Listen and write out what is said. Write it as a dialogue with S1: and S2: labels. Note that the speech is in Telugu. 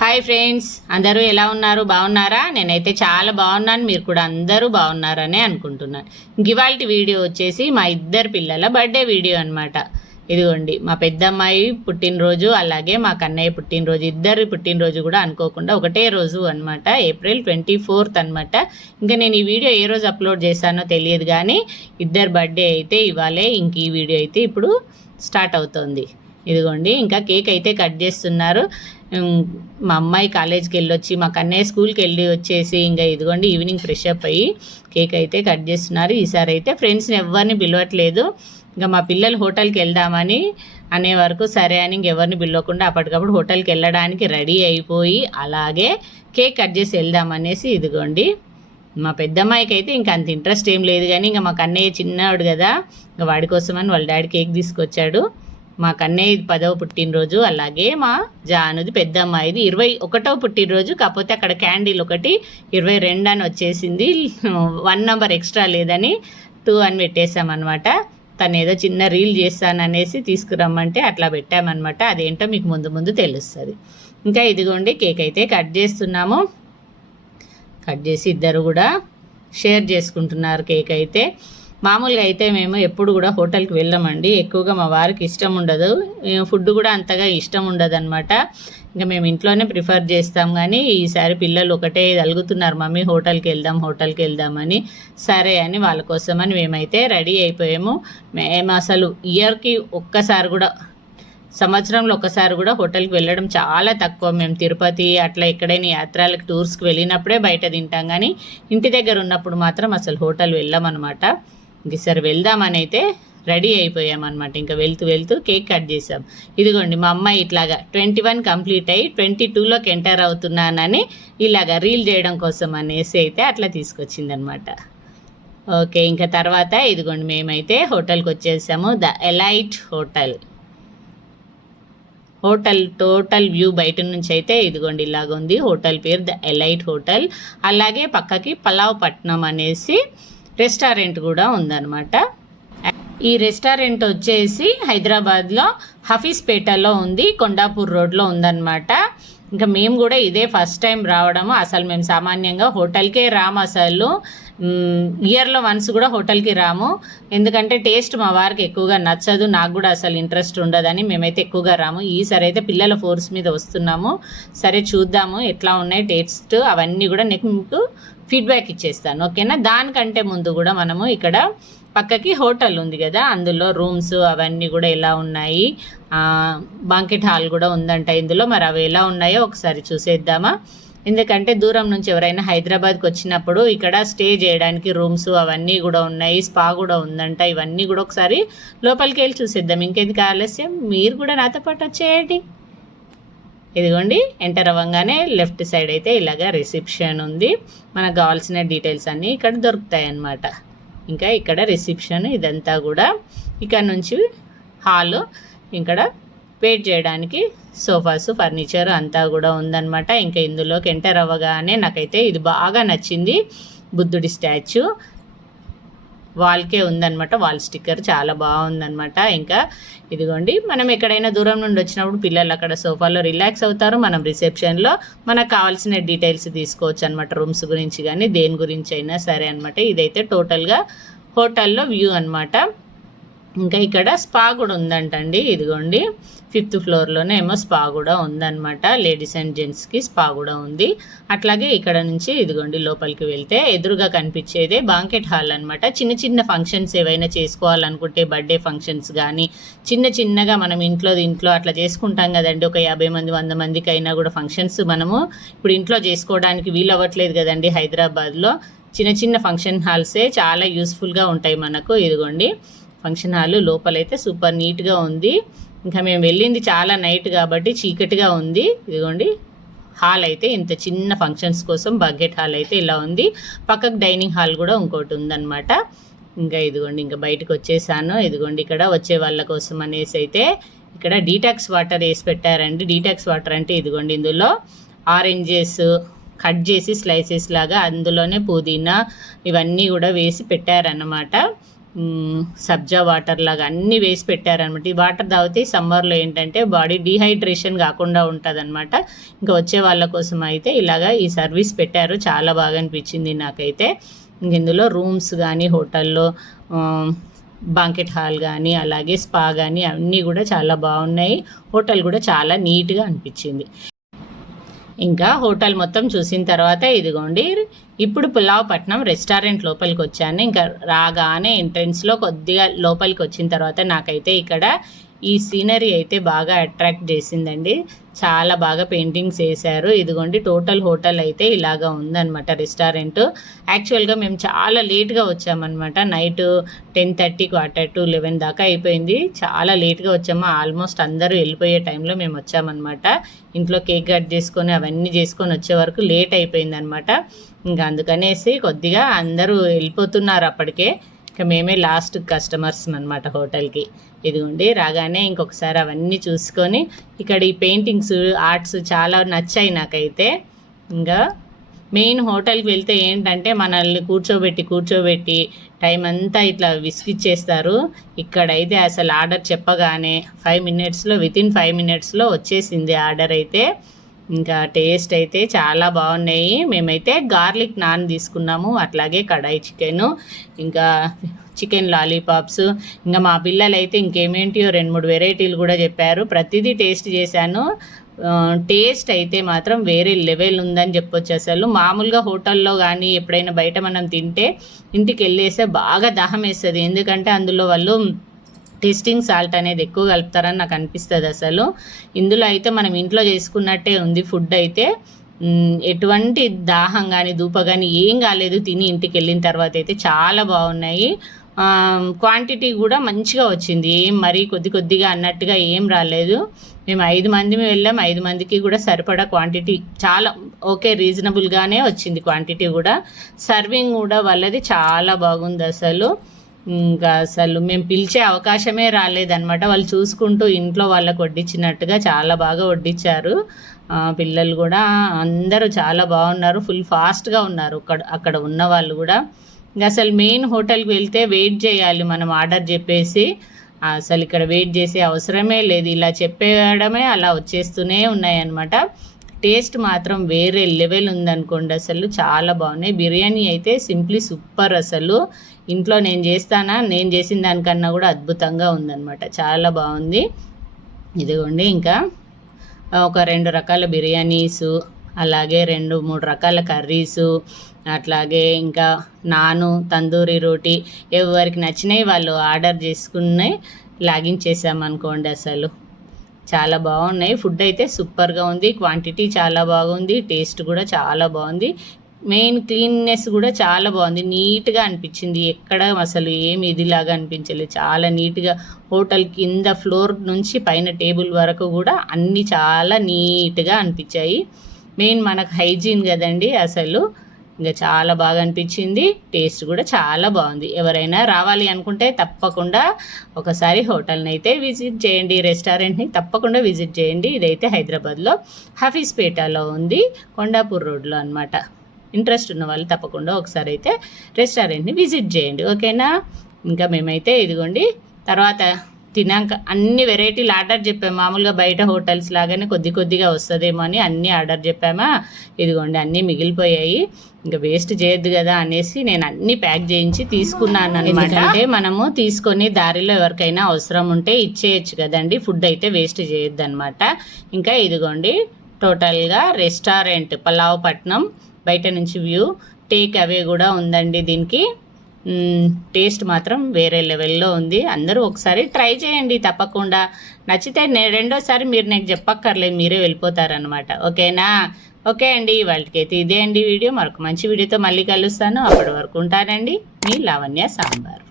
S1: హాయ్ ఫ్రెండ్స్ అందరూ ఎలా ఉన్నారు? బాగున్నారా? నేనైతే చాలా బాగున్నాను. మీరు కూడా అందరూ బాగున్నారని అనుకుంటున్నాను. ఇవాళ వీడియో వచ్చేసి మా ఇద్దరు పిల్లల బర్త్డే వీడియో అనమాట ఇదిగోండి మా పెద్దమ్మాయి పుట్టినరోజు అలాగే మా కన్నయ్య పుట్టినరోజు ఇద్దరు పుట్టినరోజు కూడా అనుకోకుండా ఒకటే రోజు అనమాట ఏప్రిల్ ట్వంటీ ఫోర్త్ అనమాట ఇంకా నేను ఈ వీడియో ఏ రోజు అప్లోడ్ చేశానో తెలియదు కానీ ఇద్దరు బర్త్డే అయితే ఇవ్వాలే ఇంక ఈ వీడియో అయితే ఇప్పుడు స్టార్ట్ అవుతోంది. ఇదిగోండి ఇంకా కేక్ అయితే కట్ చేస్తున్నారు. మా అమ్మాయి కాలేజ్కి వెళ్ళొచ్చి మా కన్నయ్య స్కూల్కి వెళ్ళి వచ్చేసి ఇంకా ఇదిగోండి ఈవినింగ్ ఫ్రెష్ అప్ అయ్యి కేక్ అయితే కట్ చేస్తున్నారు. ఈసారి అయితే ఫ్రెండ్స్ని ఎవరిని పిలవట్లేదు. ఇంకా మా పిల్లలు హోటల్కి వెళ్దామని అనే వరకు సరే అని ఇంకెవరిని పిలవకుండా అప్పటికప్పుడు హోటల్కి వెళ్ళడానికి రెడీ అయిపోయి అలాగే కేక్ కట్ చేసి వెళ్దామనేసి ఇదిగోండి. మా పెద్దమ్మాయికి అయితే ఇంకా అంత ఇంట్రెస్ట్ ఏం లేదు కానీ ఇంకా మా కన్నయ్య చిన్నవాడు కదా ఇంకా వాడి కోసమని వాళ్ళ డాడీ కేక్ తీసుకొచ్చాడు. మా కన్నయ్య పదవ పుట్టినరోజు అలాగే మా జానుది పెద్ద అమ్మాయిది ఇరవై ఒకటవ పుట్టినరోజు. కాకపోతే అక్కడ క్యాండిల్ ఒకటి ఇరవై రెండు అని వచ్చేసింది. వన్ నెంబర్ ఎక్స్ట్రా లేదని టూ అని పెట్టేశామన్నమాట. తను ఏదో చిన్న రీల్ చేస్తాననేసి తీసుకురమ్మంటే అట్లా పెట్టామన్నమాట. అదేంటో మీకు ముందు ముందు తెలుస్తుంది. ఇంకా ఇదిగోండి కేక్ అయితే కట్ చేస్తున్నాము. కట్ చేసి ఇద్దరు కూడా షేర్ చేసుకుంటున్నారు కేక్ అయితే. మామూలుగా అయితే మేము ఎప్పుడు కూడా హోటల్కి వెళ్ళామండి. ఎక్కువగా మా వారికి ఇష్టం ఉండదు. ఫుడ్ కూడా అంతగా ఇష్టం ఉండదు అనమాట ఇంకా మేము ఇంట్లోనే ప్రిఫర్ చేస్తాం కానీ ఈసారి పిల్లలు ఒకటే అలుగుతున్నారు మమ్మీ హోటల్కి వెళ్దాం హోటల్కి వెళ్దామని సరే అని వాళ్ళ కోసమని మేమైతే రెడీ అయిపోయాము. మేము అసలు ఇయర్కి ఒక్కసారి కూడా సంవత్సరంలో ఒకసారి కూడా హోటల్కి వెళ్ళడం చాలా తక్కువ. మేము తిరుపతి అట్లా ఎక్కడైనా యాత్రలకు టూర్స్కి వెళ్ళినప్పుడే బయట తింటాం కానీ ఇంటి దగ్గర ఉన్నప్పుడు మాత్రం అసలు హోటల్ వెళ్ళామన్నమాట. ఇంక సరే వెళ్దామని అయితే రెడీ అయిపోయామన్నమాట. ఇంకా వెళ్తూ వెళ్తూ కేక్ కట్ చేసాం ఇదిగోండి మా అమ్మాయి ఇట్లాగా ట్వంటీ వన్ కంప్లీట్ అయ్యి ట్వంటీ టూలోకి ఎంటర్ అవుతున్నానని ఇలాగా రీల్ చేయడం కోసం అనేసి అయితే అట్లా తీసుకొచ్చిందనమాట ఓకే ఇంకా తర్వాత ఇదిగోండి మేమైతే హోటల్కి వచ్చేసాము. The Elite hotel. Hotel total view బయట నుంచి అయితే ఇదిగోండి ఇలాగ ఉంది హోటల్ పేరు ద ఎలైట్ హోటల్. అలాగే పక్కకి పలావ్ పట్నం అనేసి రెస్టారెంట్ కూడా ఉందన్నమాట. ఈ రెస్టారెంట్ వచ్చేసి హైదరాబాద్లో హఫీస్పేటలో ఉంది కొండాపూర్ రోడ్లో ఉందన్నమాట. ఇంకా మేము కూడా ఇదే ఫస్ట్ టైం రావడము. అసలు మేము సామాన్యంగా హోటల్కే రాము అసలు. ఇయర్లో వన్స్ కూడా హోటల్కి రాము. ఎందుకంటే టేస్ట్ మా వారికి ఎక్కువగా నచ్చదు. నాకు కూడా అసలు ఇంట్రెస్ట్ ఉండదని మేమైతే ఎక్కువగా రాము. ఈసారి అయితే పిల్లల ఫోర్స్ మీద వస్తున్నాము. సరే చూద్దాము ఎట్లా ఉన్నాయి టేస్ట్ అవన్నీ కూడా నీకు మీకు ఫీడ్బ్యాక్ ఇచ్చేస్తాను. ఓకేనా? దానికంటే ముందు కూడా మనము ఇక్కడ పక్కకి హోటల్ ఉంది కదా. అందులో రూమ్స్ అవన్నీ కూడా ఎలా ఉన్నాయి? బాంకెట్ హాల్ కూడా ఉందంట ఇందులో. మరి అవి ఎలా ఉన్నాయో ఒకసారి చూసేద్దామా? ఎందుకంటే దూరం నుంచి ఎవరైనా హైదరాబాద్కి వచ్చినప్పుడు ఇక్కడ స్టే చేయడానికి రూమ్స్ అవన్నీ కూడా ఉన్నాయి స్పా కూడా ఉందంట ఇవన్నీ కూడా ఒకసారి లోపలికి వెళ్ళి చూసేద్దాం. ఇంకెందుకు ఆలస్యం? మీరు కూడా నాతో పాటు వచ్చేయండి. ఇదిగోండి ఎంటర్ అవ్వగానే లెఫ్ట్ సైడ్ అయితే ఇలాగ రిసెప్షన్ ఉంది. మనకు కావాల్సిన డీటెయిల్స్ అన్నీ ఇక్కడ దొరుకుతాయి అన్నమాట ఇంకా ఇక్కడ రిసెప్షన్ ఇదంతా కూడా. ఇక్కడ నుంచి హాల్ ఇక్కడ వెయిట్ చేయడానికి సోఫాస్ ఫర్నిచర్ అంతా కూడా ఉందన్నమాట. ఇంకా ఇందులోకి ఎంటర్ అవ్వగానే నాకైతే ఇది బాగా నచ్చింది. బుద్ధుడి స్టాచ్యూ. వాల్కే ఉందన్నమాట. వాల్ స్టిక్కర్ చాలా బాగుందన్నమాట. ఇంకా ఇదిగోండి మనం ఎక్కడైనా దూరం నుండి వచ్చినప్పుడు పిల్లలు అక్కడ సోఫాలో రిలాక్స్ అవుతారు. మనం రిసెప్షన్లో మనకు కావాల్సిన డీటెయిల్స్ తీసుకోవచ్చు అనమాట రూమ్స్ గురించి కానీ దేని గురించి అయినా సరే అనమాట ఇదైతే టోటల్గా హోటల్లో వ్యూ అనమాట ఇంకా ఇక్కడ స్పా కూడా ఉందంటండి ఇదిగోండి. ఫిఫ్త్ ఫ్లోర్లోనే ఏమో స్పా కూడా ఉందన్నమాట. లేడీస్ అండ్ జెంట్స్కి స్పా కూడా ఉంది. అట్లాగే ఇక్కడ నుంచి ఇదిగోండి లోపలికి వెళ్తే ఎదురుగా కనిపించేదే బాంకెట్ హాల్ అన్నమాట. చిన్న చిన్న ఫంక్షన్స్ ఏవైనా చేసుకోవాలనుకుంటే బర్త్డే ఫంక్షన్స్ కానీ చిన్న చిన్నగా మనం ఇంట్లో ఇంట్లో అట్లా చేసుకుంటాం కదండి. ఒక యాభై మంది వంద మందికి అయినా కూడా ఫంక్షన్స్ మనము ఇప్పుడు ఇంట్లో చేసుకోవడానికి వీలు అవ్వట్లేదు కదండి హైదరాబాద్లో. చిన్న చిన్న ఫంక్షన్ హాల్సే చాలా యూస్ఫుల్గా ఉంటాయి మనకు. ఇదిగోండి. ఫంక్షన్ హాల్ లోపలైతే సూపర్ నీట్గా ఉంది. ఇంకా మేము వెళ్ళింది చాలా నైట్ కాబట్టి చీకటిగా ఉంది. ఇదిగోండి. హాల్ అయితే ఇంత చిన్న ఫంక్షన్స్ కోసం బకెట్ హాల్ అయితే ఇలా ఉంది. పక్కకు డైనింగ్ హాల్ కూడా ఇంకోటి ఉందన్నమాట. ఇంకా ఇదిగోండి ఇంకా బయటకు వచ్చేసాను. ఇదిగోండి ఇక్కడ వచ్చే వాళ్ళ కోసం అనేసి అయితే ఇక్కడ డీటాక్స్ వాటర్ వేసి పెట్టారండి. డీటాక్స్ వాటర్ అంటే ఇదిగోండి ఇందులో ఆరెంజెస్ కట్ చేసి స్లైసెస్ లాగా అందులోనే పుదీనా ఇవన్నీ కూడా వేసి పెట్టారన్నమాట. సబ్జా వాటర్ లాగా అన్నీ వేసి పెట్టారనమాట. ఈ వాటర్ తాగితే సమ్మర్లో ఏంటంటే బాడీ డీహైడ్రేషన్ కాకుండా ఉంటుంది అనమాట ఇంకా వచ్చే వాళ్ళ కోసం అయితే ఇలాగా ఈ సర్వీస్ పెట్టారు. చాలా బాగా అనిపించింది నాకైతే. ఇంక ఇందులో రూమ్స్ కానీ హోటల్లో బాంకెట్ హాల్ కానీ అలాగే స్పా కానీ అన్నీ కూడా చాలా బాగున్నాయి. హోటల్ కూడా చాలా నీట్గా అనిపించింది. ఇంకా హోటల్ మొత్తం చూసిన తర్వాత ఇదిగోండి. ఇప్పుడు పులావ్ పట్నం రెస్టారెంట్ లోపలికి వచ్చాను ఇంకా రాగానే ఎంట్రెన్స్లో కొద్దిగా లోపలికి వచ్చిన తర్వాత నాకైతే ఇక్కడ ఈ సీనరీ అయితే బాగా అట్రాక్ట్ చేసిందండి. చాలా బాగా పెయింటింగ్స్ వేశారు. ఇదిగోండి టోటల్ హోటల్ అయితే ఇలాగా ఉందన్నమాట రెస్టారెంట్ యాక్చువల్గా మేము చాలా లేట్గా వచ్చామన్నమాట. Night ten thirty quarter to eleven దాకా అయిపోయింది. చాలా లేట్గా వచ్చాము. ఆల్మోస్ట్ అందరూ వెళ్ళిపోయే టైంలో మేము వచ్చామన్నమాట. ఇంట్లో కేక్ కట్ చేసుకొని అవన్నీ చేసుకొని వచ్చే వరకు లేట్ అయిపోయింది అనమాట ఇంకా అందుకనేసి కొద్దిగా అందరూ వెళ్ళిపోతున్నారు అప్పటికే. ఇంకా మేమే లాస్ట్ కస్టమర్స్ అనమాట హోటల్కి. ఇదిగోండి రాగానే ఇంకొకసారి అవన్నీ చూసుకొని ఇక్కడ ఈ పెయింటింగ్స్ ఆర్ట్స్ చాలా నచ్చాయి నాకైతే. ఇంకా మెయిన్ హోటల్కి వెళ్తే ఏంటంటే మనల్ని కూర్చోబెట్టి కూర్చోబెట్టి టైం అంతా ఇట్లా విసిగిచ్చేస్తారు. ఇక్కడైతే అసలు ఆర్డర్ చెప్పగానే ఫైవ్ మినిట్స్లో విత్ ఇన్ ఫైవ్ మినిట్స్లో వచ్చేసింది ఆర్డర్ అయితే. ఇంకా టేస్ట్ అయితే చాలా బాగున్నాయి. మేమైతే గార్లిక్ నాన్ తీసుకున్నాము అట్లాగే కడాయి చికెన్ ఇంకా చికెన్ లాలీపాప్స్. ఇంకా మా పిల్లలు అయితే ఇంకేమేంటియో రెండు మూడు వెరైటీలు కూడా చెప్పారు. ప్రతిదీ టేస్ట్ చేశాను. టేస్ట్ అయితే మాత్రం వేరే లెవెల్ ఉందని చెప్పొచ్చు అసలు. మామూలుగా హోటల్లో కానీ ఎప్పుడైనా బయట మనం తింటే ఇంటికి వెళ్ళేస్తే బాగా దాహం వేస్తుంది. ఎందుకంటే అందులో వాళ్ళు టేస్టింగ్ సాల్ట్ అనేది ఎక్కువ కలుపుతారని నాకు అనిపిస్తుంది అసలు. ఇందులో అయితే మనం ఇంట్లో చేసుకున్నట్టే ఉంది ఫుడ్ అయితే. ఎటువంటి దాహం కానీ దూప కానీ ఏం కాలేదు తిని ఇంటికి వెళ్ళిన తర్వాత అయితే చాలా బాగున్నాయి. క్వాంటిటీ కూడా మంచిగా వచ్చింది. ఏం మరీ కొద్ది కొద్దిగా అన్నట్టుగా ఏం రాలేదు. మేము ఐదు మంది వెళ్ళాం. ఐదు మందికి కూడా సరిపడా క్వాంటిటీ చాలా ఓకే రీజనబుల్గానే వచ్చింది క్వాంటిటీ కూడా. సర్వింగ్ కూడా వాళ్ళది చాలా బాగుంది అసలు. ఇంకా అసలు మేము పిలిచే అవకాశమే రాలేదన్నమాట. వాళ్ళు చూసుకుంటూ ఇంట్లో వాళ్ళకు వడ్డించినట్టుగా చాలా బాగా వడ్డించారు పిల్లలు కూడా అందరూ చాలా బాగున్నారు. ఫుల్ ఫాస్ట్గా ఉన్నారు అక్కడ అక్కడ ఉన్న వాళ్ళు కూడా. ఇంకా అసలు మెయిన్ హోటల్కి వెళ్తే వెయిట్ చేయాలి మనం ఆర్డర్ చెప్పేసి. అసలు ఇక్కడ వెయిట్ చేసే అవసరమే లేదు. ఇలా చెప్పేయడమే అలా వచ్చేస్తూనే ఉన్నాయన్నమాట. టేస్ట్ మాత్రం వేరే లెవెల్ ఉందనుకోండి అసలు. చాలా బాగున్నాయి. బిర్యానీ అయితే సింప్లీ సూపర్ అసలు. ఇంట్లో నేను చేస్తానా? నేను చేసిన దానికన్నా కూడా అద్భుతంగా ఉందన్నమాట. చాలా బాగుంది. ఇదిగోండి ఇంకా. ఒక రెండు రకాల బిర్యానీసు అలాగే రెండు మూడు రకాల కర్రీసు అట్లాగే ఇంకా నాను తందూరి రోటీ ఎవరికి నచ్చినవి వాళ్ళు ఆర్డర్ చేసుకుని లాగిన్ చేసామనుకోండి అసలు. చాలా బాగున్నాయి. ఫుడ్ అయితే సూపర్గా ఉంది. క్వాంటిటీ చాలా బాగుంది. టేస్ట్ కూడా చాలా బాగుంది. మెయిన్ క్లీన్నెస్ కూడా చాలా బాగుంది. నీట్గా అనిపించింది. ఎక్కడ అసలు ఏమి ఇదిలాగా అనిపించలేదు చాలా నీట్గా హోటల్ కింద ఫ్లోర్ నుంచి పైన టేబుల్ వరకు కూడా అన్నీ చాలా నీట్గా అనిపించాయి. మెయిన్ మనకు హైజీన్ కదండి అసలు. ఇంకా చాలా బాగా అనిపించింది. టేస్ట్ కూడా చాలా బాగుంది. ఎవరైనా రావాలి అనుకుంటే తప్పకుండా ఒకసారి హోటల్ని అయితే విజిట్ చేయండి. రెస్టారెంట్ని తప్పకుండా విజిట్ చేయండి. ఇదైతే హైదరాబాద్లో హఫీస్పేటలో ఉంది. కొండాపూర్ రోడ్లో అనమాట ఇంట్రెస్ట్ ఉన్న వాళ్ళు తప్పకుండా ఒకసారి అయితే రెస్టారెంట్ని విజిట్ చేయండి ఓకేనా? ఇంకా మేమైతే ఇదిగోండి తర్వాత తినాక అన్ని వెరైటీలు ఆర్డర్ చెప్పాము మామూలుగా బయట హోటల్స్ లాగానే కొద్ది కొద్దిగా వస్తుందేమో అని అన్నీ ఆర్డర్ చెప్పామా? ఇదిగోండి అన్నీ మిగిలిపోయాయి. ఇంకా వేస్ట్ చేయొద్దు కదా అనేసి నేను అన్ని ప్యాక్ చేయించి తీసుకున్నాను అనమాట అంటే మనము తీసుకొని దారిలో ఎవరికైనా అవసరం ఉంటే ఇచ్చేయచ్చు కదండి. ఫుడ్ అయితే వేస్ట్ చేయొద్దు అనమాట ఇంకా ఇదిగోండి టోటల్గా రెస్టారెంట్ పలావ్ పట్నం బయట నుంచి వ్యూ. టేక్ అవే కూడా ఉందండి దీనికి. టేస్ట్ మాత్రం వేరే లెవెల్లో ఉంది. అందరూ ఒకసారి ట్రై చేయండి తప్పకుండా. నచ్చితే రెండోసారి మీరు నాకు చెప్పక్కర్లేదు మీరే వెళ్ళిపోతారనమాట ఓకేనా? ఓకే అండి వాళ్ళకైతే ఇదే అండి వీడియో. మరొక మంచి వీడియోతో మళ్ళీ కలుస్తాను. అప్పటి వరకు ఉంటానండి. మీ లావణ్య సాంబార్.